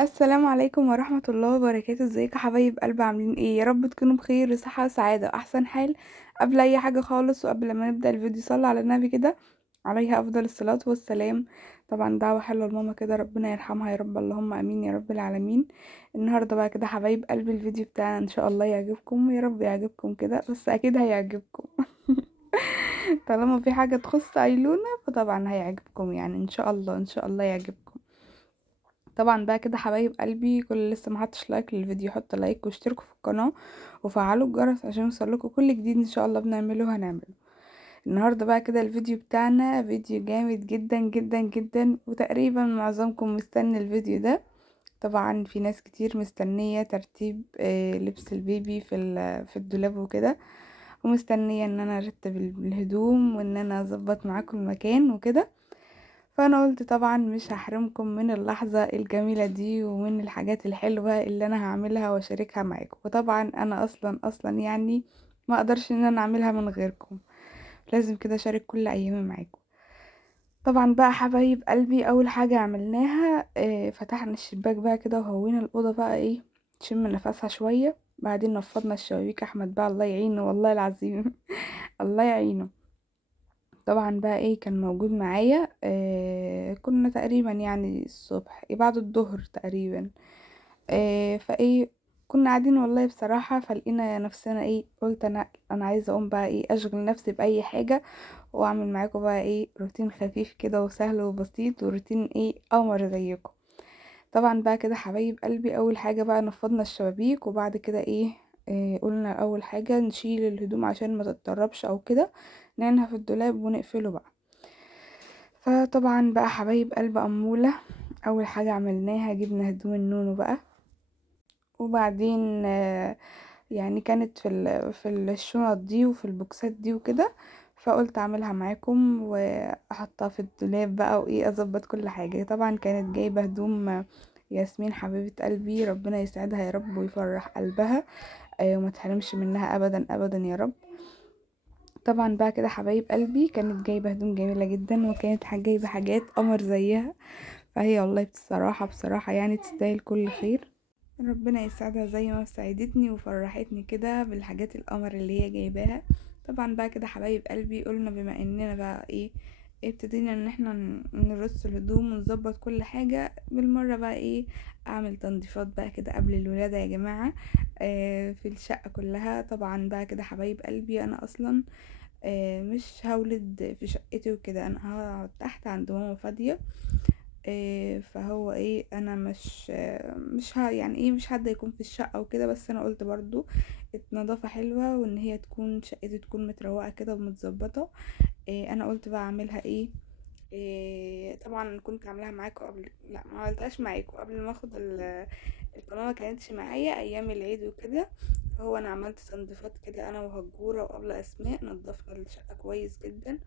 السلام عليكم ورحمة الله وبركاته. ازيكم يا حبايب قلب؟ عاملين ايه؟ يا رب تكونوا بخير وصحة وسعادة واحسن حال. قبل اي حاجة خالص وقبل ما نبدأ الفيديو صلى على النبي كده، عليها افضل الصلاة والسلام. طبعا دعوة حلوة لماما كده، ربنا يرحمها يا رب، اللهم امين يا رب العالمين. النهاردة بقى كده حبايب قلبي الفيديو بتاعنا ان شاء الله يعجبكم، يا رب يعجبكم كده، بس اكيد هيعجبكم. طالما في حاجة تخص ايلونا فطبعا هيعجبكم، يعني ان شاء الله ان شاء الله يعجبكم. طبعا بقى كده حبايب قلبي، كل اللي لسه محطش لايك للفيديو حط لايك واشتركوا في القناة وفعلوا الجرس عشان يوصلكوا كل جديد ان شاء الله بنعمله هنعمله. النهاردة بقى كده الفيديو بتاعنا فيديو جامد جدا جدا جدا، وتقريبا معظمكم مستني الفيديو ده. طبعا في ناس كتير مستنية ترتيب لبس البيبي في الدولاب وكده، ومستنية ان انا ارتب الهدوم وان انا اظبط معاكم المكان وكده. فانا قلت طبعا مش هحرمكم من اللحظة الجميلة دي ومن الحاجات الحلوة اللي انا هعملها واشاركها معاكم، وطبعا انا اصلا يعني ما اقدرش ان انا اعملها من غيركم، لازم كده اشارك كل ايامي معاكم. طبعا بقى حبايب قلبي، اول حاجة عملناها فتحنا الشباك بقى كده وهوينا الاوضة بقى ايه، تشم نفسها شوية. بعدين نفضنا الشبابيك، احمد بقى الله يعينه والله العظيم. الله يعينه. طبعا بقى ايه كان موجود معايا، كنا تقريبا يعني الصبح بعد الظهر تقريبا. فايه كنا قاعدين والله بصراحة، فلقينا نفسنا ايه، قلت انا عايزة اقوم بقى ايه اشغل نفسي باي حاجة، واعمل معاكم بقى ايه روتين خفيف كده وسهل وبسيط، وروتين ايه قمر زيكم. طبعا بقى كده حبايب قلبي، اول حاجة بقى نفضنا الشبابيك، وبعد كده ايه قلنا اول حاجة نشيل الهدوم عشان ما تتطربش او كده، نعينها في الدولاب ونقفله بقى. فطبعا بقى حبايب قلب أمولة، أول حاجة عملناها جبنا هدوم النونو بقى، وبعدين يعني كانت في الشنط دي وفي البوكسات دي وكده، فقلت اعملها معاكم واحطها في الدولاب بقى وايه اظبط كل حاجة. طبعا كانت جايبة هدوم ياسمين حبيبة قلبي، ربنا يسعدها يا رب ويفرح قلبها، وما تحرمش منها ابدا ابدا يا رب. طبعا بقى كده حبايب قلبي كانت جايبة هدوم جميلة جدا، وكانت جايبة حاجات قمر زيها، فهي والله بصراحة يعني تستاهل كل خير. ربنا يسعدها زي ما سعدتني وفرحتني كده بالحاجات القمر اللي هي جايباها. طبعا بقى كده حبايب قلبي قلنا بما اننا بقى ايه ابتدينا ان احنا نرص الهدوم ونظبط كل حاجة بالمرة، بقى ايه اعمل تنظيفات بقى كده قبل الولادة يا جماعة في الشقة كلها. طبعا بقى كده حبايب قلبي انا اصلا مش هولد في شقتي وكده، انا هقعد تحت عند ماما فاضية. فهو ايه انا مش يعني ايه مش حد يكون في الشقة وكده، بس انا قلت برضو النظافة حلوة وان هي تكون شقتي تكون متروقة كده ومتظبطة. انا قلت بقى اعملها طبعا كنت عاملاها معاكم قبل، لا ما عملتهاش معاكم قبل ما اخد القناة، ما كانتش معايا ايام العيد وكده. هو انا عملت تنظيفات كده انا وهجورة وقبل اسماء، نظفنا الشقة كويس جدا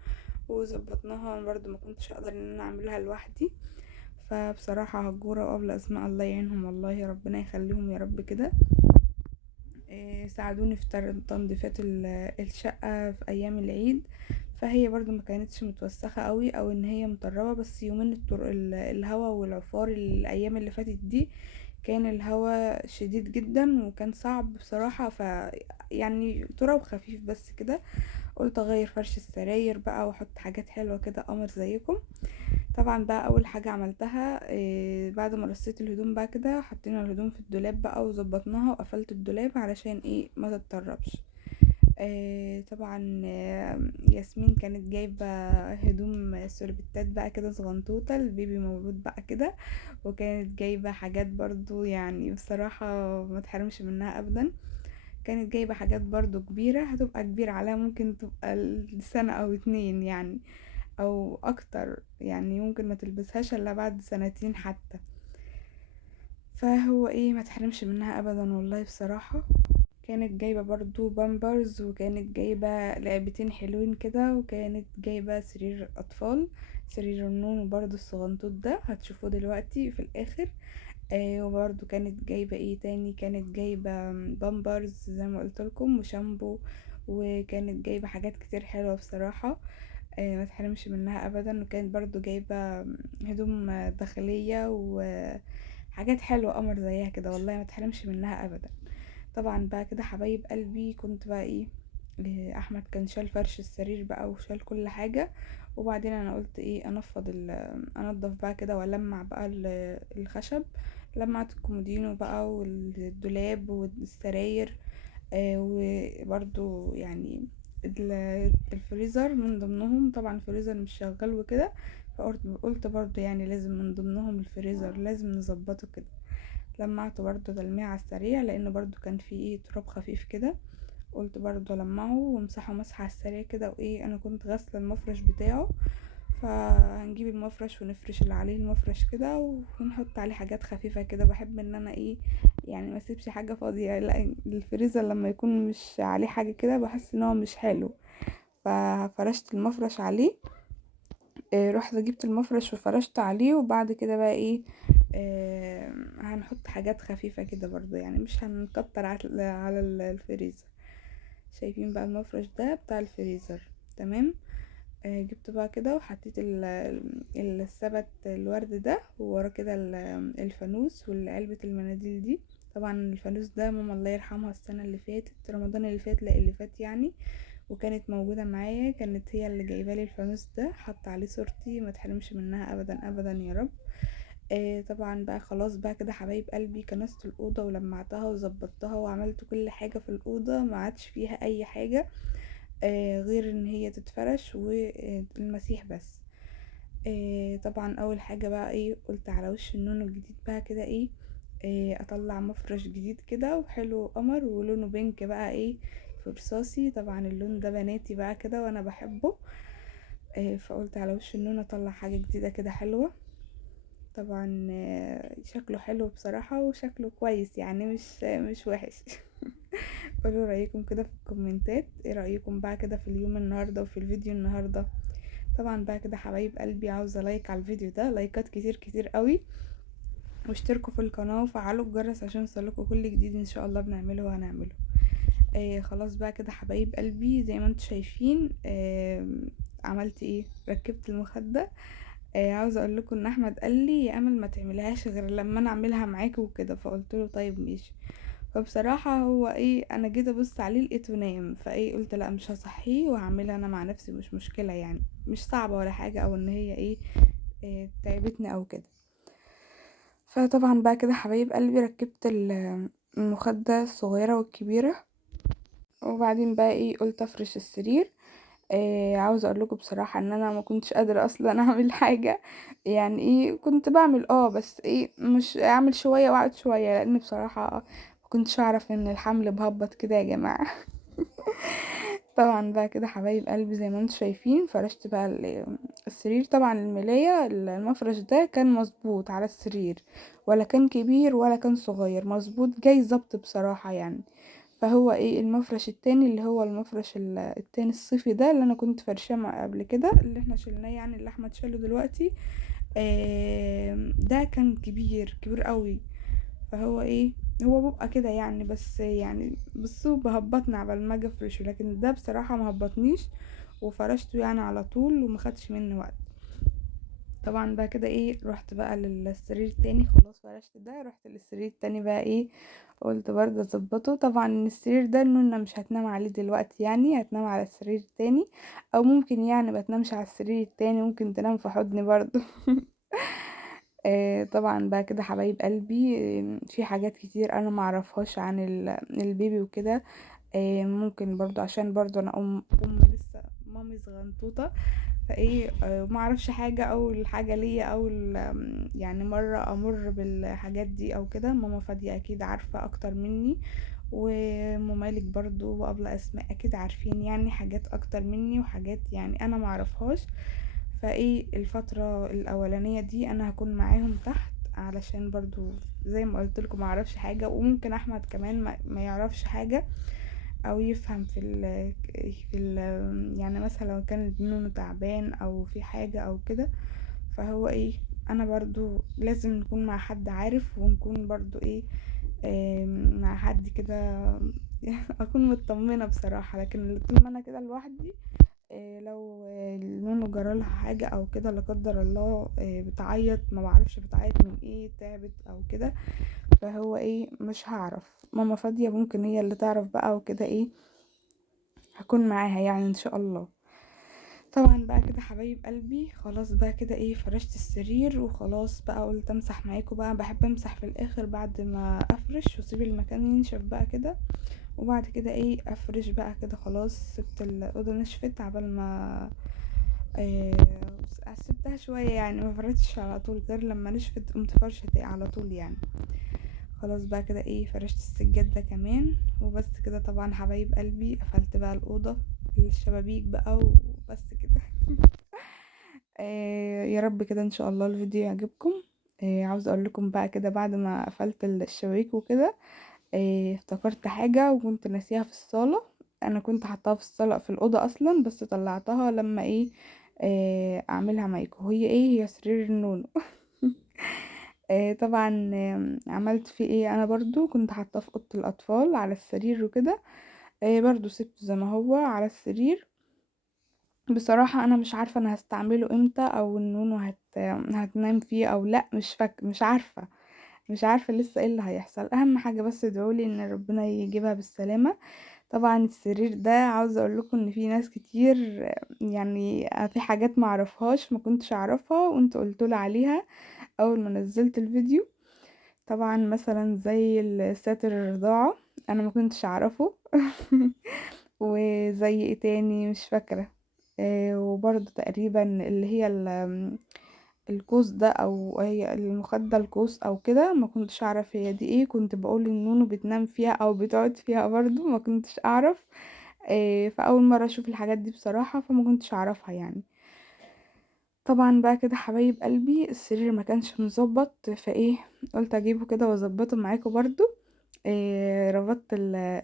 وظبطناها برضو، ما كنتش اقدر ان انا اعملها لوحدي. فبصراحة هجورة وقبل اسماء الله يعينهم والله، ربنا يخليهم يا رب كده، ساعدوني في تنظيفات الشقة في ايام العيد. فهي برضو ما كانتش متوسخة قوي او ان هي مطربة، بس يومين الهوا والعفار الايام اللي فاتت دي كان الهوا شديد جدا وكان صعب بصراحة، يعني تراب خفيف بس كده. قلت اغير فرش السراير بقى واحط حاجات حلوة كده قمر زيكم. طبعا بقى اول حاجة عملتها بعد ما رصيت الهدوم بقى كده حطينا الهدوم في الدولاب بقى وظبطناها وقفلت الدولاب علشان ايه ما تتطربش. طبعا ياسمين كانت جايبة هدوم سوربتات بقى كده صغنطوطة، البيبي مولود بقى كده، وكانت جايبة حاجات برضو يعني بصراحة ما تحرمش منها ابدا. كانت جايبة حاجات برضو كبيرة، هتبقى كبيرة عليها، ممكن تبقى لسنة او اتنين يعني او اكتر، يعني ممكن ما تلبسهاش الا بعد سنتين حتى. فهو ايه ما تحرمش منها ابدا والله بصراحة. كانت جايبة برضو بامبرز، وكانت جايبة لعبتين حلوين كده، وكانت جايبة سرير اطفال، سرير النوم برضو الصغنطوط ده هتشوفوه دلوقتي في الاخر. وبرضو كانت جايبة ايه تاني، كانت جايبة بامبرز زي ما قلت لكم وشامبو، وكانت جايبة حاجات كتير حلوة بصراحة، ما تحرمش منها ابدا. وكانت برضو جايبة هدوم داخلية حاجات حلوة قمر زيها كده والله ما تحرمش منها ابدا. طبعا بقى كده حبايب قلبي كنت بقى ايه، احمد كان شال فرش السرير بقى وشال كل حاجة، وبعدين انا قلت ايه انضف بقى كده والمع بقى الخشب. لمعت الكومودينو بقى والدولاب والسراير، وبرضو يعني الفريزر من ضمنهم، طبعا الفريزر مش شغال وكده، فقلت برضو يعني لازم من ضمنهم الفريزر لازم نظبطه كده. لمعته برضو تلميع على السريع لان برضو كان فيه ايه تراب خفيف كده، قلت برضو لمعه وامسحه مسحه على السريع كده. وايه انا كنت غاسله المفرش بتاعه، فهنجيب المفرش ونفرش اللي عليه المفرش كده ونحط عليه حاجات خفيفة كده. بحب ان انا ايه يعني ما اسيبش حاجة فاضية، لا الفريزر لما يكون مش عليه حاجة كده بحس ان هو مش حلو. ففرشت المفرش عليه، رحت جبت المفرش وفرشت عليه، وبعد كده بقى ايه هنحط حاجات خفيفة كده برضو يعني مش هنكتر على الفريزر. شايفين بقى المفرش ده بتاع الفريزر؟ تمام. جبت بقى كده وحطيت السبت الورد ده، وورا كده الفانوس والعلبة المناديل دي. طبعا الفانوس ده ماما الله يرحمها السنة اللي فاتت رمضان اللي فات، لا اللي فات يعني، وكانت موجودة معايا، كانت هي اللي جايبالي الفانوس ده، حط عليه صورتي ما تحرمش منها ابدا ابدا يا رب. طبعا بقى خلاص بقى كده حبايب قلبي كنست الأوضة ولمعتها وظبطتها وعملت كل حاجة في الأوضة، ما عادش فيها أي حاجة غير ان هي تتفرش والمسيح بس. طبعا اول حاجة بقى ايه قلت على وش النونو الجديد بقى كده ايه، اطلع مفرش جديد كده وحلو قمر ولونه بينك بقى ايه في رصاصي، طبعا اللون ده بناتي بقى كده وانا بحبه. فقلت على وش النونو اطلع حاجة جديدة كده حلوة. طبعا شكله حلو بصراحة وشكله كويس يعني مش وحش. قولوا رأيكم كده في الكومنتات، ايه رأيكم بقى كده في اليوم النهاردة وفي الفيديو النهاردة. طبعا بقى كده حبايب قلبي عاوزة لايك على الفيديو ده، لايكات كتير كتير قوي، واشتركوا في القناة وفعلوا الجرس عشان يوصلكوا كل جديد ان شاء الله بنعمله وهنعمله. خلاص بقى كده حبايب قلبي زي ما انتوا شايفين عملت ايه، ركبت المخدة. عاوزه اقول لكم ان احمد قال لي يا امل ما تعملهاش غير لما انا اعملها معاكي وكده، فقلت له طيب ماشي. فبصراحة هو ايه انا جيت ابص عليه لقيته نايم، فايه قلت لا مش هصحيه وهعملها انا مع نفسي مش مشكلة يعني، مش صعبة ولا حاجة او ان هي ايه تعبتني او كده. فطبعا بقى كده حبايب قلبي ركبت المخدة الصغيرة والكبيرة، وبعدين بقى ايه قلت افرش السرير. عاوزه اقول لكم بصراحه ان انا ما كنتش قادره اصلا اعمل حاجه، يعني ايه كنت بعمل بس ايه مش اعمل شويه واقعد شويه، لان بصراحه ما كنتش اعرف ان الحمل بهبط كده يا جماعه. طبعا بقى كده حبايب قلبي زي ما انتم شايفين فرشت بقى السرير. طبعا الملايه المفرش ده كان مظبوط على السرير، ولا كان كبير ولا كان صغير، مظبوط جاي ظبط بصراحه يعني. فهو ايه المفرش التاني اللي هو المفرش التاني الصيفي ده اللي انا كنت فرشاه قبل كده اللي احنا شلناه يعني اللي احمد شاله دلوقتي، ده كان كبير كبير قوي. فهو ايه هو بيبقى كده يعني، بس يعني بصوا بهبطني على ما اجي افرشه، لكن ده بصراحة ما هبطنيش وفرشته يعني على طول ومخدش مني وقت. طبعا بقى كده ايه رحت بقى للسرير التاني، خلاص فرشت ده رحت للسرير التاني بقى ايه قلت برضه اظبطه. طبعا السرير ده نونا مش هتنام عليه دلوقتي يعني هتنام على السرير التاني، او ممكن يعني ما تنامش على السرير التاني ممكن تنام في حضني برضه. طبعا بقى كده حبايب قلبي في حاجات كتير انا معرفهاش عن البيبي وكده. ممكن برضو عشان برضو انا ام لسه مامي صغنطوطه، فايه ما اعرفش حاجه اول حاجه ليا اول يعني مره امر بالحاجات دي او كده. ماما فادية اكيد عارفه اكتر مني، وممالك برضو وابله اسماء اكيد عارفين يعني حاجات اكتر مني وحاجات يعني انا ما اعرفهاش. فايه الفتره الاولانيه دي انا هكون معاهم تحت علشان برضو زي ما قلت لكم ما اعرفش حاجه، وممكن احمد كمان ما يعرفش حاجه او يفهم في ال يعني مثلا لو كان نونو تعبان او في حاجة او كده. فهو ايه انا برضو لازم نكون مع حد عارف ونكون برضو ايه مع حد كده. اكون مطمنة بصراحة، لكن طول ما انا كده لوحدي لو نونو جرالها حاجة او كده لا قدر الله، بتعيط، ما بعرفش بتعيط من ايه، تعبت او كده، فهو ايه مش هعرف. ماما فاضية ممكن هي اللي تعرف بقى وكده، ايه هكون معاها يعني ان شاء الله. طبعا بقى كده حبايب قلبي، خلاص بقى كده ايه فرشت السرير وخلاص بقى، قلت امسح معاكم بقى، بحب امسح في الاخر بعد ما افرش واسيب المكان ينشف بقى كده، وبعد كده ايه افرش بقى كده. خلاص سبت الاوضه نشفت عبال ما سبتها شويه يعني، ما فرشتش على طول، غير لما نشفت قمت فرشة على طول يعني. خلاص بقى كده ايه فرشت السجاد ده كمان وبس كده. طبعا حبايب قلبي قفلت بقى الاوضه، الشبابيك بقى وبس كده. يا رب كده ان شاء الله الفيديو يعجبكم. عاوز اقول لكم بقى كده، بعد ما قفلت الشبابيك وكده، افتكرت حاجة وكنت ناسيها في الصالة. انا كنت حطاها في الصالة في الأوضة اصلا، بس طلعتها لما ايه اعملها معاكم. وهي ايه؟ هي سرير النونو. طبعا عملت فيه ايه، انا برضو كنت حاطاه في اوضة الاطفال على السرير وكده. برضو سبته زي ما هو على السرير. بصراحة انا مش عارفة انا هستعمله امتى، او النونو هتنام فيه او لا، مش عارفة. مش عارفة لسه ايه اللي هيحصل. اهم حاجة بس ادعولي ان ربنا يجيبها بالسلامة. طبعا السرير ده عاوزة اقول لكم ان في ناس كتير، يعني في حاجات ما اعرفهاش، ما كنتش اعرفها وانتوا قلتولي عليها اول ما نزلت الفيديو. طبعا مثلا زي الساتر الرضاعة، انا ما كنتش اعرفه. وزي ايه تاني مش فاكرة. وبرضه تقريبا اللي هي الكوس ده، او هي المخدة الكوس او كده، ما كنتش اعرف هي دي ايه. كنت بقول ان نونو بتنام فيها او بتقعد فيها، برضو ما كنتش اعرف. فاول مرة اشوف الحاجات دي بصراحة، فما كنتش اعرفها يعني. طبعا بقى كده حبايب قلبي السرير ما كانش مظبط، فايه قلت اجيبه كده واظبطه معاكم برضو. ربطت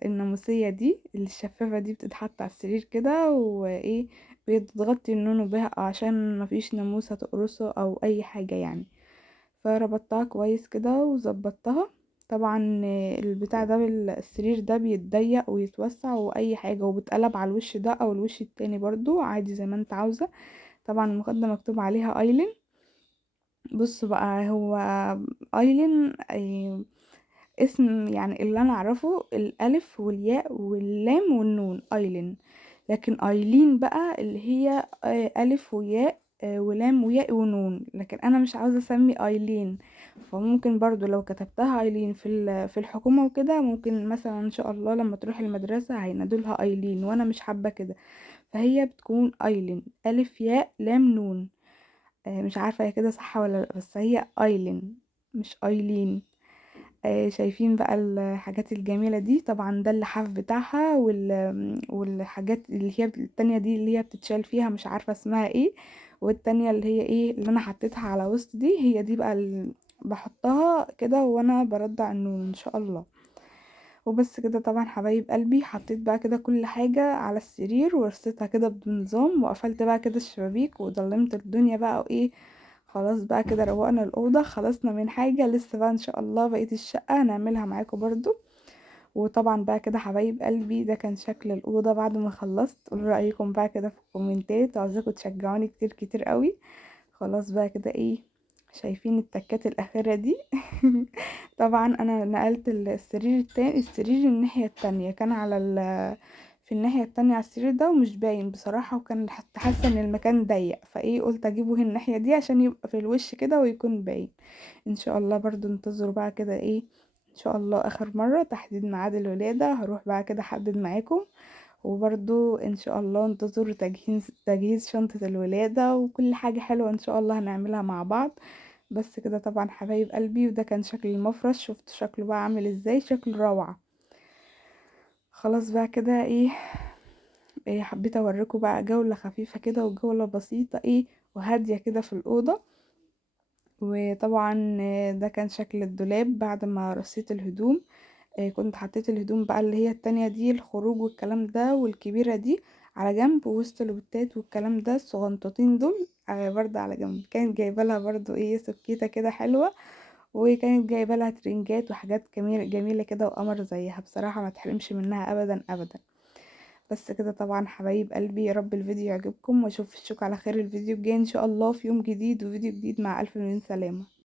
الناموسية دي اللي الشفافة دي، بتتحط على السرير كده وايه، بتغطي النونو بها عشان ما فيش ناموسة تقرصه او اي حاجة يعني. فربطتها كويس كده وظبطتها. طبعا البتاع ده السرير ده بيتضيق ويتوسع واي حاجة، وبتقلب على الوش ده او الوش التاني برضو عادي زي ما انت عاوزة. طبعا المخدة مكتوب عليها ايلين. بصوا بقى، هو ايلين اسم يعني، اللي انا اعرفه الالف والياء واللام والنون ايلين. لكن ايلين بقى اللي هي الف وياء ولام وياء ونون، لكن انا مش عاوزه اسمي ايلين. فممكن برضو لو كتبتها ايلين في الحكومه وكده، ممكن مثلا ان شاء الله لما تروح المدرسه هينادولها ايلين، وانا مش حابه كده. فهي بتكون ايلين الف ياء لام نون. مش عارفه هي كده صح ولا لا، بس هي ايلين مش ايلين. شايفين بقى الحاجات الجميلة دي؟ طبعا ده اللحاف بتاعها والحاجات اللي هي التانية دي اللي هي بتتشال فيها، مش عارفة اسمها ايه. والتانية اللي هي ايه اللي انا حطيتها على وسط دي، هي دي بقى بحطها كده وانا برضع النون ان شاء الله. وبس كده. طبعا حبايب قلبي حطيت بقى كده كل حاجة على السرير ورصيتها كده بنظام، وقفلت بقى كده الشبابيك وضلمت الدنيا بقى وايه. خلاص بقى كده روقنا الأوضة، خلصنا من حاجة لسه بقى ان شاء الله بقية الشقة هنعملها معاكم برضو. وطبعا بقى كده حبايب قلبي ده كان شكل الأوضة بعد ما خلصت. قولوا رأيكم بقى كده في الكومنتات، عاوزاكم تشجعوني كتير كتير قوي. خلاص بقى كده ايه، شايفين التكات الأخيرة دي؟ طبعا انا نقلت السرير التاني، السرير الناحية التانية كان على في الناحية التانية على السرير ده، ومش باين بصراحة، وكان حتى حاسة ان المكان ضيق، فايه قلت اجيبه هنا الناحية دي عشان يبقى في الوش كده ويكون باين. ان شاء الله برضو انتظروا بقى كده ايه، ان شاء الله اخر مرة تحديد ميعاد الولادة هروح بقى كده احدد معاكم. وبرضو ان شاء الله انتظروا تجهيز شنطة الولادة وكل حاجة حلوة ان شاء الله هنعملها مع بعض. بس كده طبعا حبايب قلبي، وده كان شكل المفرش. شفت شكله بقى عامل ازاي؟ شكله روعة. خلاص بقى كده ايه حبيت اوريكم بقى جولة خفيفة كده وجولة بسيطة ايه وهادية كده في الأوضة. وطبعا ده كان شكل الدولاب بعد ما رصيت الهدوم. كنت حطيت الهدوم بقى اللي هي التانية دي الخروج والكلام ده، والكبيرة دي على جنب، ووسط البتات والكلام ده الصغنطوطين دول برضه على جنب. كانت جايبه لها برضه ايه سكيتة كده حلوة، وكانت جايبه لها ترنجات وحاجات جميلة جميلة كده وقمر زيها بصراحة، ما تحرمش منها ابدا ابدا. بس كده طبعا حبايب قلبي، يا رب الفيديو يعجبكم، واشوفكم على خير الفيديو الجاي ان شاء الله في يوم جديد وفيديو جديد، مع الف مليون سلامة.